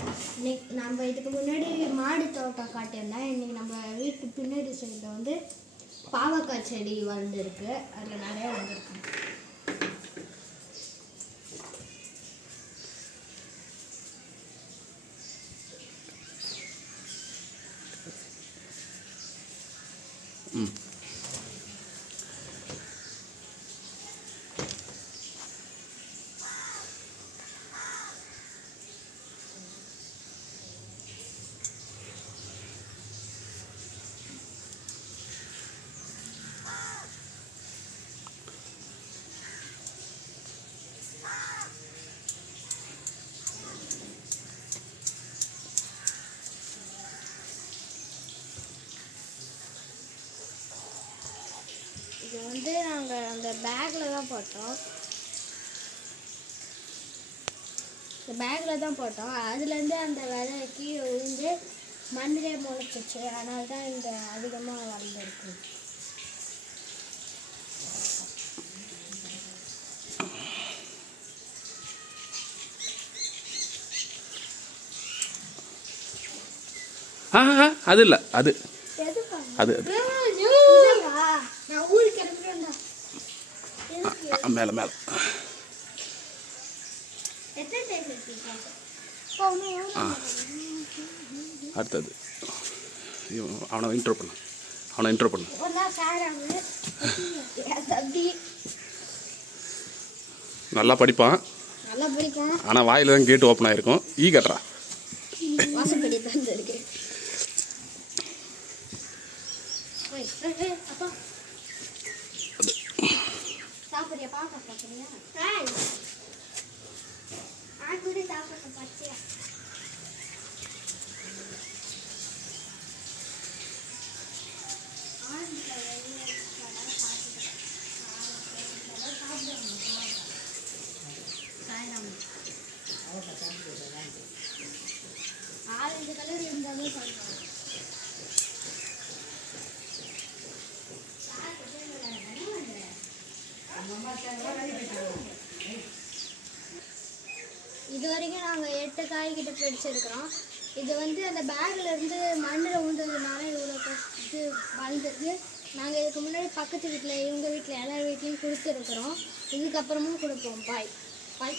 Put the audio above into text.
இன்னைக்கு நம்ம இதுக்கு முன்னாடி மாடி தோட்டம் காட்டியிருந்தேன். இன்னைக்கு நம்ம வீட்டு பின்னாடி சைடில் வந்து பாவக்காய் செடி வளர்ந்துருக்கு. அதில் நிறையா வந்திருக்கு. இது வந்து நாங்கள் அந்த பேக்கில் தான் போட்டோம். இந்த பேக்கில் தான் போட்டோம். அதுலேருந்து அந்த விதை கீழே விழுந்து மண்ணிலே முளைச்சிச்சு. அதனால தான் இங்கே அதிகமாக வளர்ந்துருக்கு. அது இல்லை, அது அது மேலே மேலே அடுத்தது அவனை இன்ட்ரோ பண்ண நல்லா படிப்பான். ஆனால் வாயில் தான் கேட்டு ஓப்பன் ஆகிருக்கும். கட்டுறா ஆரஞ்சு கலர் இருந்தாலும் சொல்லுவாங்க. இது வரைக்கும் நாங்கள் 8 காய்கிட்ட பிடிச்சிருக்கிறோம். இது வந்து அந்த பேக்கில் இருந்து மண்ணில் உழுந்ததுனால இவ்வளோ இது வளர்ந்துருக்கு. நாங்கள் இதுக்கு முன்னாடி பக்கத்து வீட்டில் இவங்க வீட்டில் எல்லார் வீட்லேயும் கொடுத்துருக்குறோம். இதுக்கப்புறமும் கொடுப்போம். பாய் பாய்.